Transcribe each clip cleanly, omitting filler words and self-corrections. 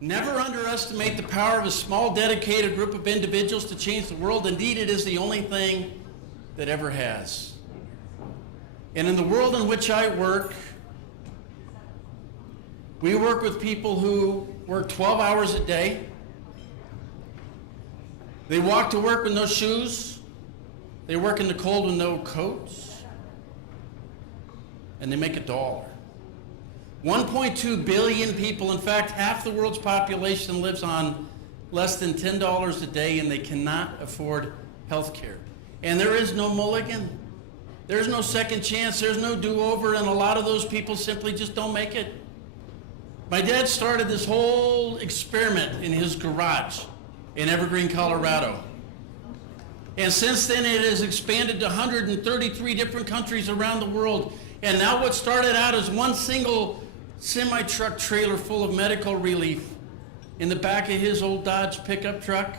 Never underestimate the power of a small, dedicated group of individuals to change the world. Indeed, it is the only thing that ever has. And in the world in which I work, we work with people who work 12 hours a day. They walk to work with no shoes. They work in the cold with no coats. And they make $1. 1.2 billion people, in fact, half the world's population lives on less than $10 a day, and they cannot afford health care. And there is no mulligan. There's no second chance. There's no do-over, and a lot of those people simply just don't make it. My dad started this whole experiment in his garage in Evergreen, Colorado. And since then, it has expanded to 133 different countries around the world. And now what started out as one single semi-truck trailer full of medical relief in the back of his old Dodge pickup truck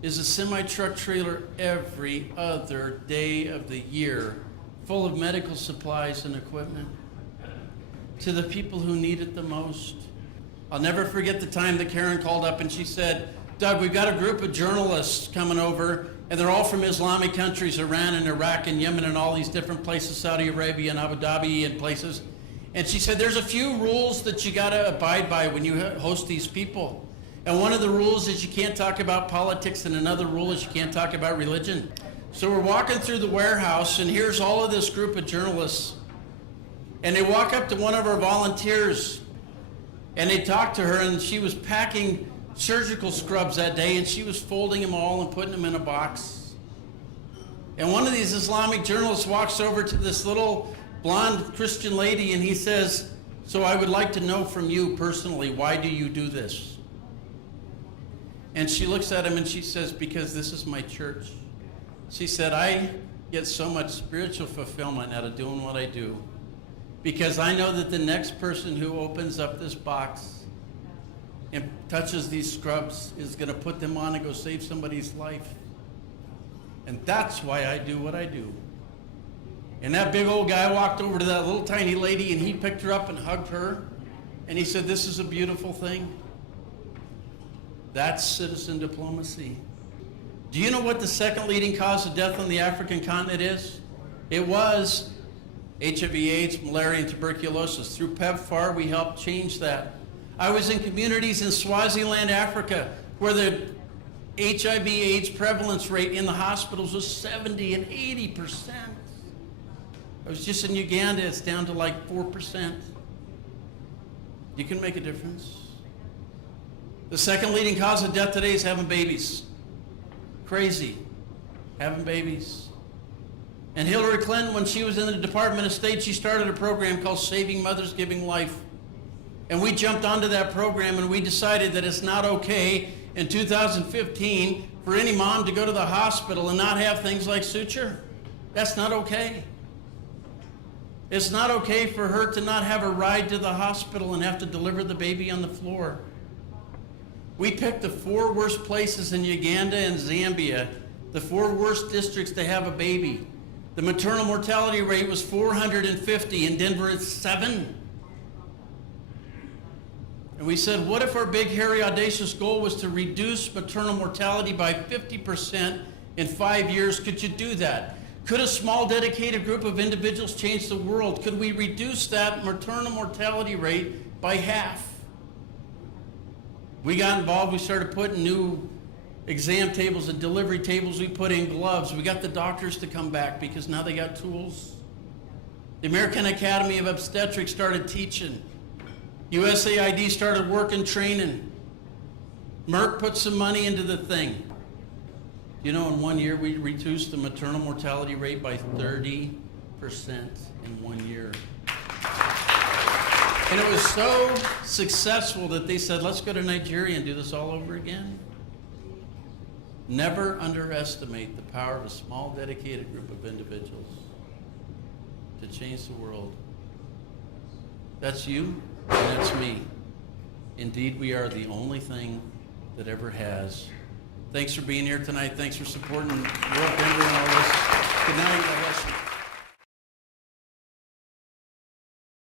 is a semi-truck trailer every other day of the year full of medical supplies and equipment to the people who need it the most. I'll never forget the time that Karen called up and she said, "Doug, we've got a group of journalists coming over, and they're all from Islamic countries, Iran and Iraq and Yemen and all these different places, Saudi Arabia and Abu Dhabi and places." And she said, "There's a few rules that you gotta abide by when you host these people. And one of the rules is you can't talk about politics, and another rule is you can't talk about religion." So we're walking through the warehouse, and here's all of this group of journalists. And they walk up to one of our volunteers, and they talk to her, and she was packing surgical scrubs that day, and she was folding them all and putting them in a box. And one of these Islamic journalists walks over to this little blonde Christian lady, and he says, "So I would like to know from you personally, why do you do this?" And she looks at him and she says, "Because this is my church." She said, "I get so much spiritual fulfillment out of doing what I do, because I know that the next person who opens up this box and touches these scrubs is going to put them on and go save somebody's life. And that's why I do what I do." And that big old guy walked over to that little tiny lady, and he picked her up and hugged her, and he said, "This is a beautiful thing." That's citizen diplomacy. Do you know what the second leading cause of death on the African continent is? It was HIV/AIDS, malaria, and tuberculosis. Through PEPFAR, we helped change that. I was in communities in Swaziland, Africa, where the HIV/AIDS prevalence rate in the hospitals was 70 and 80%. I was just in Uganda, it's down to like 4%. You can make a difference. The second leading cause of death today is having babies. Crazy, having babies. And Hillary Clinton, when she was in the Department of State, she started a program called Saving Mothers Giving Life. And we jumped onto that program, and we decided that it's not okay in 2015 for any mom to go to the hospital and not have things like suture. That's not okay. It's not okay for her to not have a ride to the hospital and have to deliver the baby on the floor. We picked the 4 worst places in Uganda and Zambia, the 4 worst districts to have a baby. The maternal mortality rate was 450. In Denver, it's 7. And we said, what if our big, hairy, audacious goal was to reduce maternal mortality by 50% in 5 years? Could you do that? Could a small, dedicated group of individuals change the world? Could we reduce that maternal mortality rate by half? We got involved. We started putting new exam tables and delivery tables. We put in gloves. We got the doctors to come back because now they got tools. The American Academy of Obstetrics started teaching. USAID started working, training. Merck put some money into the thing. You know, in 1 year, we reduced the maternal mortality rate by 30% in 1 year. And it was so successful that they said, let's go to Nigeria and do this all over again. Never underestimate the power of a small, dedicated group of individuals to change the world. That's you, and that's me. Indeed, we are the only thing that ever has. Thanks for being here tonight. Thanks for supporting World Denver and all this. Good night. God bless you.